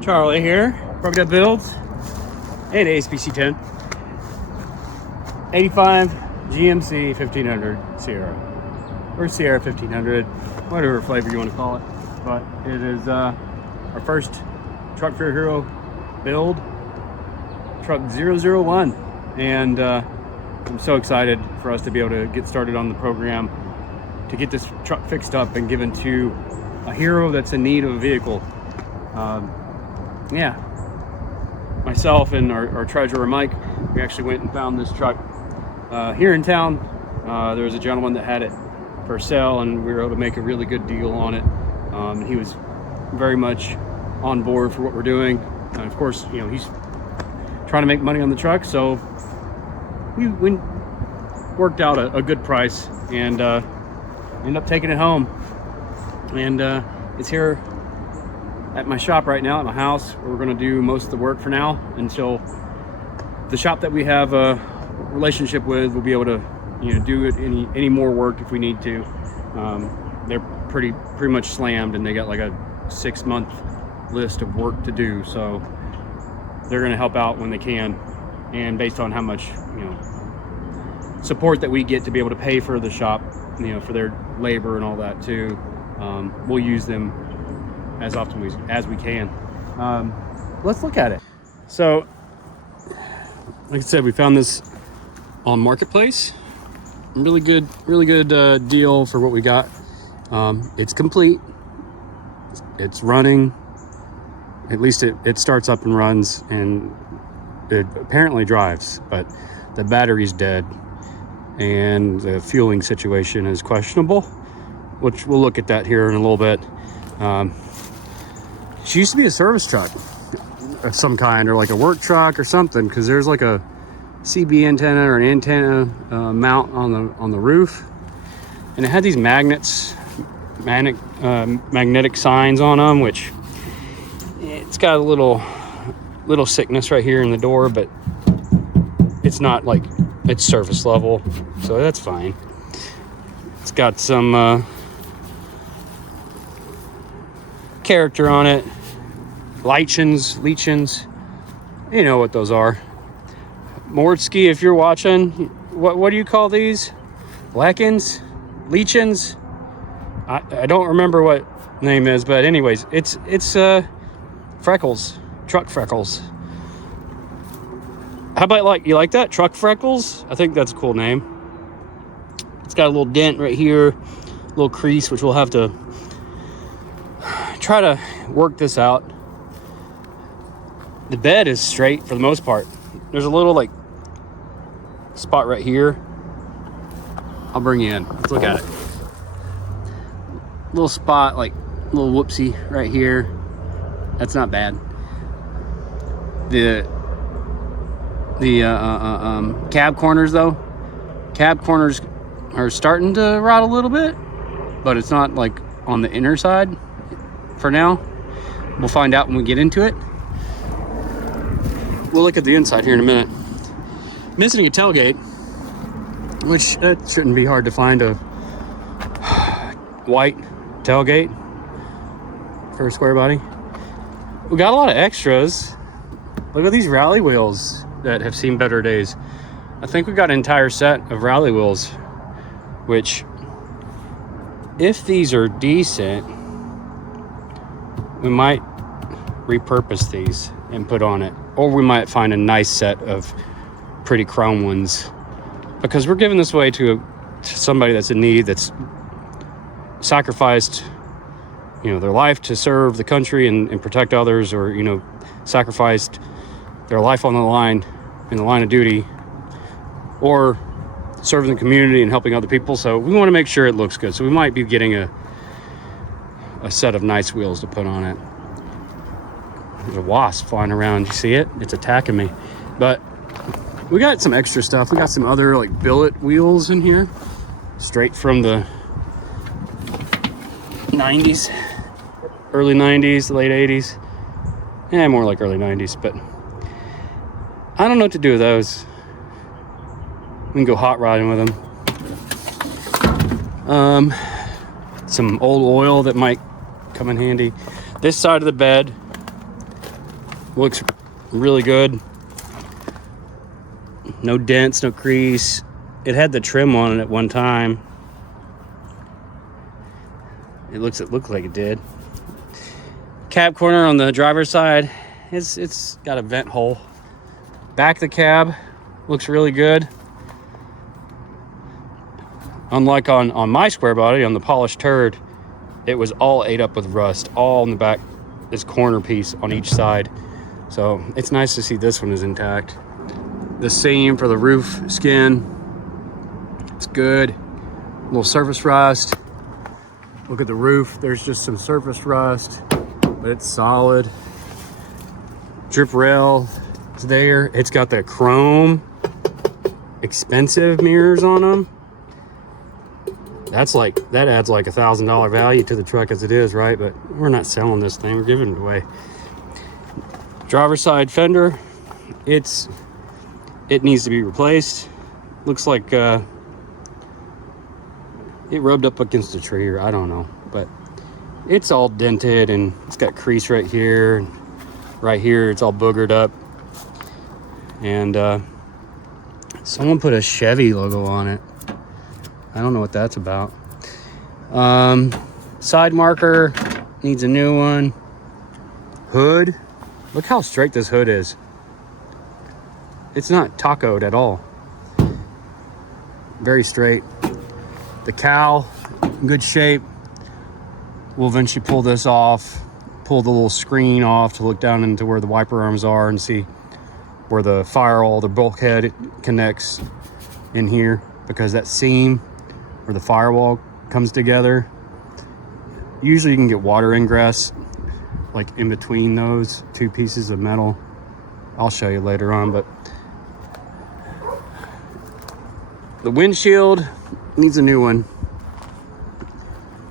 Charlie here, Broke Up Builds, and ASPC 10. 85 GMC 1500 Sierra, or Sierra 1500, whatever flavor you want to call it. But it is our first Truck for Hero build, truck 001. And I'm so excited for us to be able to get started on the program to get this truck fixed up and given to a hero that's in need of a vehicle. Yeah, myself and our treasurer Mike, we actually went and found this truck here in town. There was a gentleman that had it for sale, and we were able to make a really good deal on it. He was very much on board for what we're doing, and of course, you know, he's trying to make money on the truck, so we worked out a good price and ended up taking it home. And it's here at my shop right now, at my house. We're going to do most of the work for now until the shop that we have a relationship with will be able to, you know, do it any more work if we need to. They're pretty much slammed, and they got like a 6-month list of work to do, so they're going to help out when they can, and based on how much, you know, support that we get to be able to pay for the shop, you know, for their labor and all that too, we'll use them as often as we can. Let's look at it. So, like I said, we found this on Marketplace. Really good deal for what we got. It's complete. It's running. At least it starts up and runs, and it apparently drives, but the battery's dead, and the fueling situation is questionable, which we'll look at that here in a little bit. She used to be a service truck of some kind, or like a work truck or something, because there's like a CB antenna or an antenna mount on the roof, and it had these magnetic signs on them, which it's got a little sickness right here in the door, but it's not like it's surface level, so that's fine. It's got some character on it. Leechins, you know what those are. Mordsky, if you're watching, what do you call these? Leechins? I don't remember what name is, but anyways, it's Freckles, truck Freckles. How about you like that? Truck Freckles? I think that's a cool name. It's got a little dent right here, a little crease, which we'll have to try to work this out. The bed is straight for the most part. There's a little like spot right here. I'll bring you in. Let's look at it. Little spot, like a little whoopsie right here. That's not bad. The cab corners though. Cab corners are starting to rot a little bit, but it's not like on the inner side for now. We'll find out when we get into it. We'll look at the inside here in a minute. Missing a tailgate, which that shouldn't be hard to find, a white tailgate for a square body. We got a lot of extras. Look at these rally wheels that have seen better days. I think we got an entire set of rally wheels, which, if these are decent, we might repurpose these and put on it, or we might find a nice set of pretty chrome ones, because we're giving this away to somebody that's in need, that's sacrificed, you know, their life to serve the country and protect others, or, you know, sacrificed their life on the line, in the line of duty, or serving the community and helping other people. So we want to make sure it looks good. So we might be getting a set of nice wheels to put on it. There's a wasp flying around. You see it? It's attacking me. But we got some extra stuff. We got some other like billet wheels in here, straight from the 90s, early 90s, late 80s. Yeah, more like early 90s, but I don't know what to do with those. We can go hot rodding with them. Some old oil that might come in handy. This side of the bed Looks really good. No dents, no crease. It had the trim on it at one time. It looked like it did. Cab corner on the driver's side, it's got a vent hole. Back of the cab looks really good. Unlike on my square body, on the polished turd, it was all ate up with rust, all in the back, this corner piece on each side. So it's nice to see this one is intact. The seam for the roof skin, it's good. A little surface rust. Look at the roof, there's just some surface rust, but it's solid. Drip rail is there. It's got the chrome, expensive mirrors on them. That adds like $1,000 value to the truck as it is, right? But we're not selling this thing, we're giving it away. Driver's side fender, it needs to be replaced. Looks like it rubbed up against a tree, or I don't know, but it's all dented and it's got crease right here, and right here it's all boogered up. And someone put a Chevy logo on it. I don't know what that's about. Side marker needs a new one. Hood, look how straight this hood is. It's not tacoed at all. Very straight. The cowl, in good shape. We'll eventually pull this off, pull the little screen off to look down into where the wiper arms are and see where the firewall, the bulkhead connects in here, because that seam where the firewall comes together, usually you can get water ingress like in between those two pieces of metal. I'll show you later on, but the windshield needs a new one.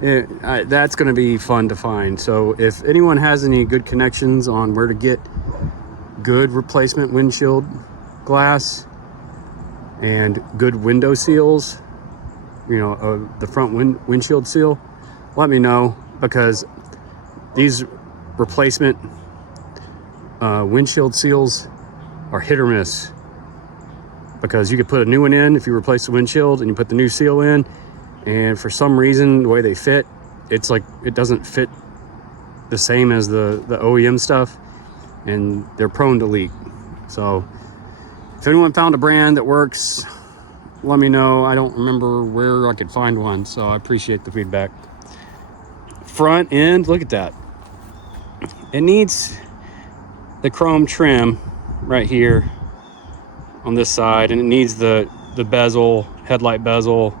That's going to be fun to find. So if anyone has any good connections on where to get good replacement windshield glass and good window seals, you know, the front windshield seal, let me know, because these replacement windshield seals are hit or miss. Because you could put a new one in if you replace the windshield and you put the new seal in, and for some reason the way they fit, it's like it doesn't fit the same as the OEM stuff, and they're prone to leak. So if anyone found a brand that works, let me know. I don't remember where I could find one, so I appreciate the feedback. Front end, look at that. It needs the chrome trim right here on this side, and it needs the bezel, headlight bezel,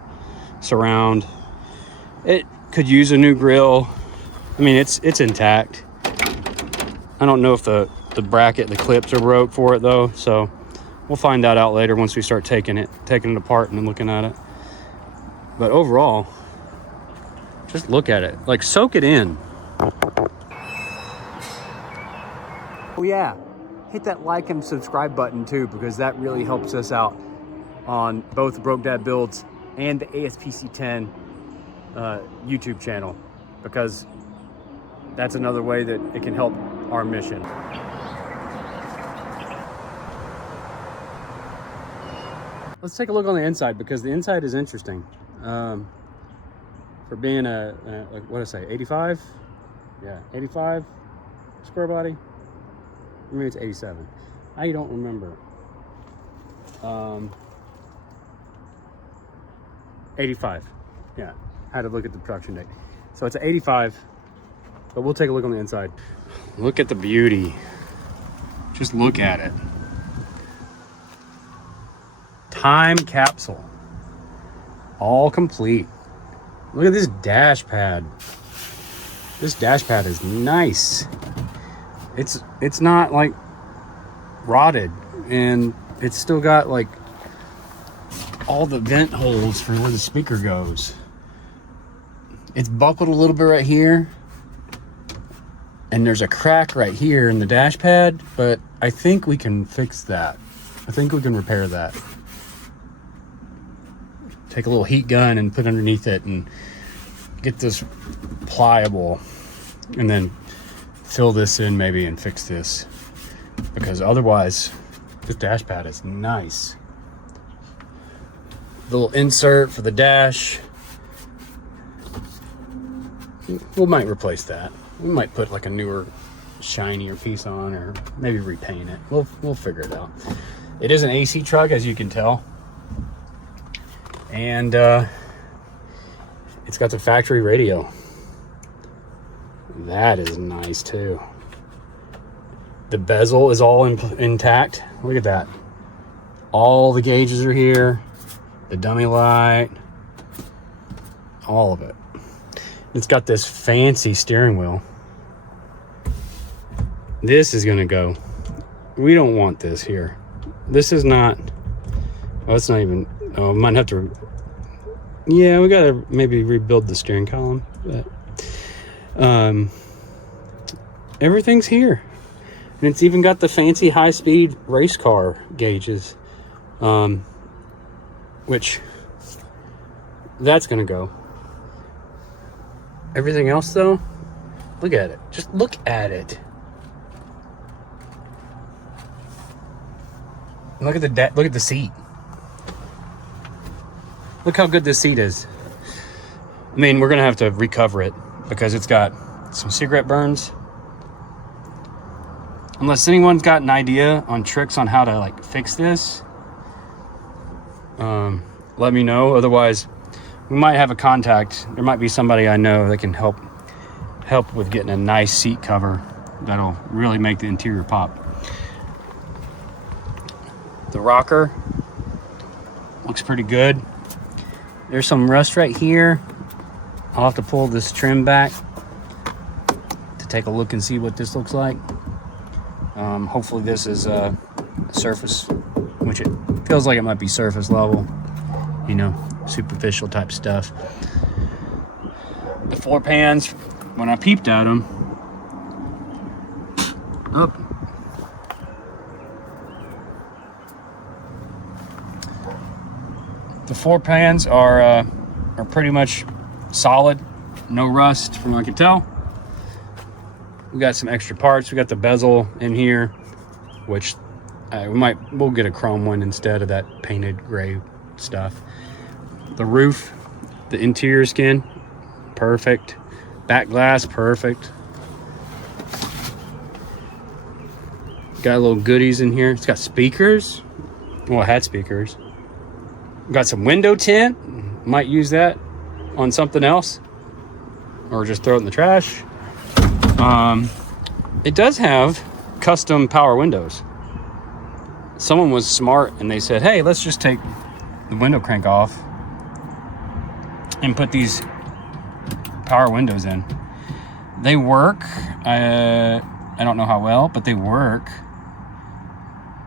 surround. It could use a new grille. I mean, it's intact. I don't know if the bracket, the clips are broke for it though, so we'll find that out later once we start taking it apart and looking at it. But overall, just look at it, like soak it in. Oh yeah, hit that like and subscribe button too, because that really helps us out on both Broke Dad Builds and the ASPC10 YouTube channel, because that's another way that it can help our mission. Let's take a look on the inside, because the inside is interesting. For being what did I say, 85? Yeah, 85 square body. Maybe it's 87. I don't remember. 85. Yeah, had to look at the production date. So it's an 85, but we'll take a look on the inside. Look at the beauty. Just look at it. Time capsule. All complete. Look at this dash pad. This dash pad is nice. It's not like rotted, and it's still got like all the vent holes for where the speaker goes. It's buckled a little bit right here, and there's a crack right here in the dash pad, but I think we can fix that. I think we can repair that. Take a little heat gun and put underneath it and get this pliable, and then fill this in maybe and fix this. because otherwise this dash pad is nice. Little insert for the dash. We might replace that. We might put like a newer, shinier piece on, or maybe repaint it. We'll figure it out. It is an AC truck, as you can tell, and it's got the factory radio. That is nice too. The bezel is all intact. Look at that. All the gauges are here. The dummy light. All of it. It's got this fancy steering wheel. This is gonna go. We don't want this here. This is not. Oh, it's not even. Oh, I might have to. Yeah, we gotta maybe rebuild the steering column. But everything's here, and it's even got the fancy high-speed race car gauges, which that's gonna go. Everything else, though, look at it. Just look at it. Look at the seat. Look how good this seat is. I mean, we're gonna have to recover it because it's got some cigarette burns. Unless anyone's got an idea on tricks on how to like fix this, let me know. Otherwise, we might have a contact. There might be somebody I know that can help with getting a nice seat cover that'll really make the interior pop. The rocker looks pretty good. There's some rust right here. I'll have to pull this trim back to take a look and see what this looks like. Hopefully this is surface, which it feels like it might be surface level, you know, superficial type stuff. The floor pans, when I peeped at them, the floor pans are pretty much solid, no rust from what I can tell. We got some extra parts. We got the bezel in here, which we'll get a chrome one instead of that painted gray stuff. The roof, the interior skin, perfect. Back glass, perfect. Got little goodies in here. It's got speakers. Well, it had speakers. Got some window tint. Might use that on something else, or just throw it in the trash. It does have custom power windows. Someone was smart and they said, hey, let's just take the window crank off and put these power windows in. They work. I don't know how well, but they work.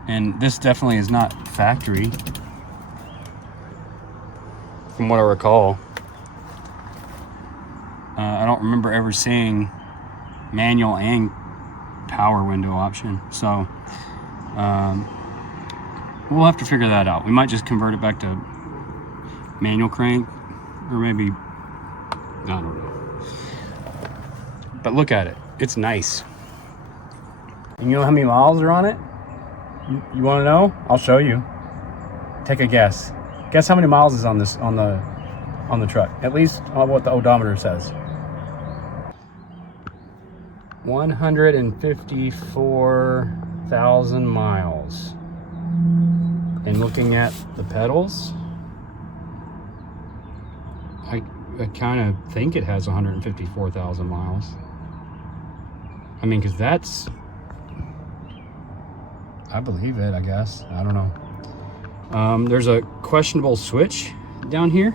And this definitely is not factory, from what I recall. I don't remember ever seeing manual and power window option, so we'll have to figure that out. We might just convert it back to manual crank, or maybe, I don't know. But look at it, it's nice. And you know how many miles are on it? You want to know? I'll show you. Take a guess. Guess how many miles is on this on the truck? At least on what the odometer says. 154,000 miles. And looking at the pedals, I kind of think it has 154,000 miles. I mean, because that's, I believe it, I guess. I don't know. There's a questionable switch down here.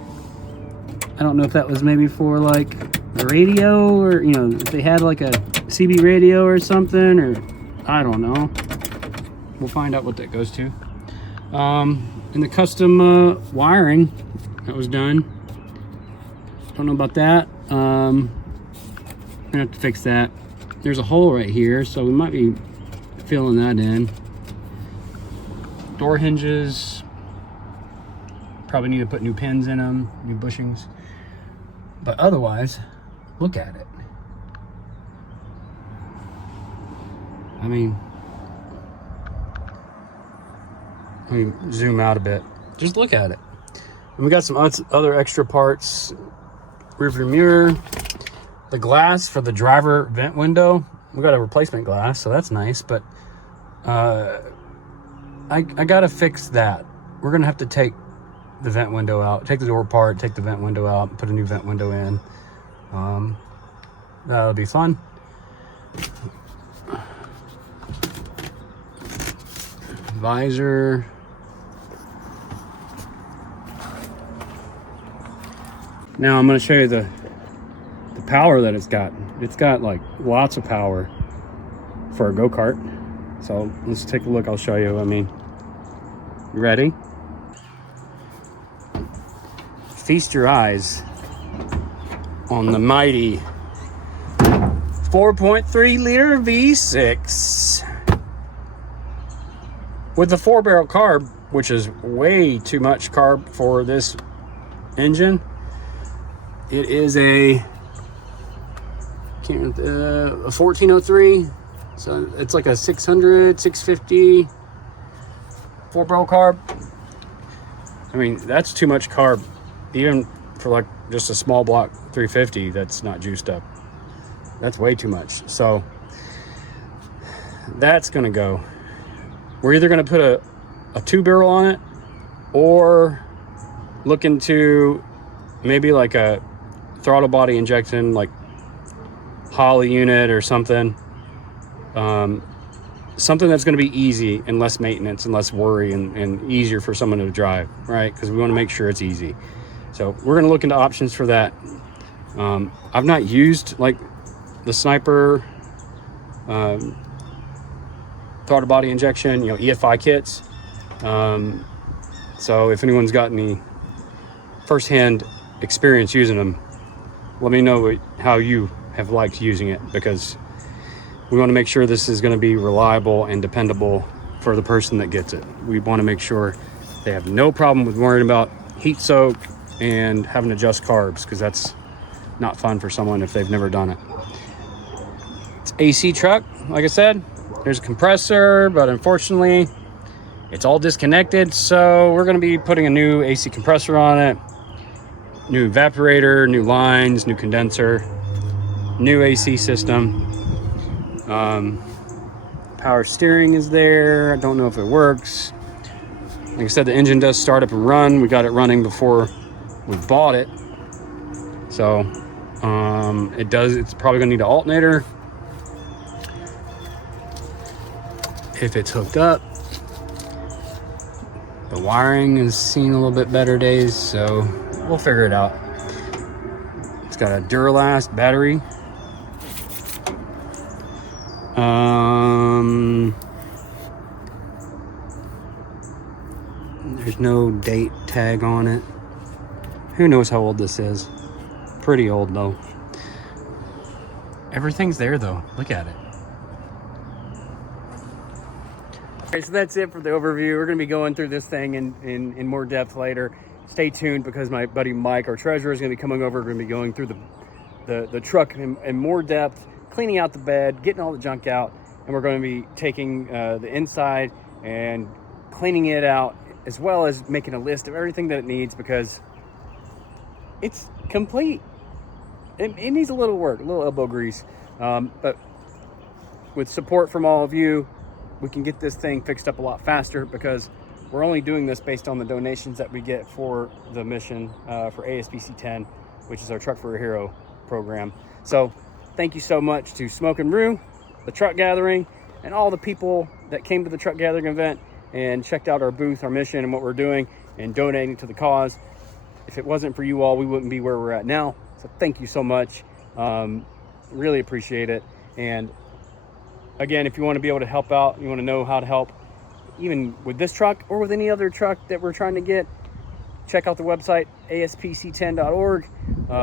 I don't know if that was maybe for like a radio, or, you know, if they had like a CB radio or something, or I don't know. We'll find out what that goes to. And the custom wiring that was done. Don't know about that. I'm gonna have to fix that. There's a hole right here, so we might be filling that in. Door hinges, probably need to put new pins in them, new bushings. But otherwise, look at it. I mean, Let me zoom out a bit. Just look at it. And we got some other extra parts. Rearview mirror, the glass for the driver vent window. We got a replacement glass, so that's nice, but I gotta fix that. We're gonna have to take the vent window out, take the door apart, take the vent window out, and put a new vent window in. That'll be fun. Visor. Now I'm going to show you the power that it's got. It's got like lots of power for a go-kart. So let's take a look. I'll show you. I mean, you ready? Feast your eyes on the mighty 4.3 liter V6 with the 4-barrel carb, which is way too much carb for this engine. It is a 1403, so it's like a 600, 650 4-barrel carb. I mean, that's too much carb, even for like just a small block 350 that's not juiced up. That's way too much. So that's gonna go. We're either gonna put a 2-barrel on it, or look into maybe like a throttle body injection, like Holly unit or something. Something that's going to be easy and less maintenance and less worry, and easier for someone to drive, right? Because we want to make sure it's easy. So we're going to look into options for that. I've not used like the Sniper throttle body injection, EFI kits. So if anyone's got any firsthand experience using them, let me know how you have liked using it, because we want to make sure this is going to be reliable and dependable for the person that gets it. We want to make sure they have no problem with worrying about heat soak and having to adjust carbs, because that's not fun for someone if they've never done it. It's AC truck, like I said. There's a compressor, but unfortunately it's all disconnected, so we're going to be putting a new AC compressor on it. New evaporator, new lines, new condenser, new AC system. Power steering is there. I don't know if it works. Like I said, the engine does start up and run. We got it running before we bought it. So it does. It's probably gonna need an alternator if it's hooked up. The wiring has seen a little bit better days, so we'll figure it out. It's got a Duralast battery. There's no date tag on it. Who knows how old this is? Pretty old though. Everything's there though. Look at it. Okay, so that's it for the overview. We're going to be going through this thing in more depth later. Stay tuned, because my buddy Mike, our treasurer, is going to be coming over. We're going to be going through the truck in more depth, cleaning out the bed, getting all the junk out, and we're going to be taking the inside and cleaning it out, as well as making a list of everything that it needs, because it's complete. It needs a little work, a little elbow grease, but with support from all of you, we can get this thing fixed up a lot faster, because we're only doing this based on the donations that we get for the mission for ASPC 10, which is our Truck for a Hero program. So thank you so much to Smoke and Brew, the truck gathering, and all the people that came to the truck gathering event and checked out our booth, our mission, and what we're doing, and donating to the cause. If it wasn't for you all, we wouldn't be where we're at now. So thank you so much. Really appreciate it. And again, if you want to be able to help out, you want to know how to help, even with this truck or with any other truck that we're trying to get, check out the website, aspc10.org.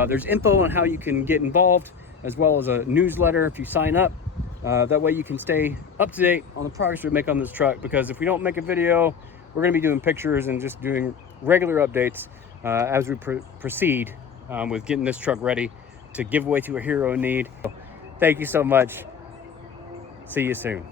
There's info on how you can get involved, as well as a newsletter if you sign up. That way you can stay up to date on the progress we make on this truck, because if we don't make a video, we're going to be doing pictures and just doing regular updates as we proceed with getting this truck ready to give away to a hero in need. Thank you so much. See you soon.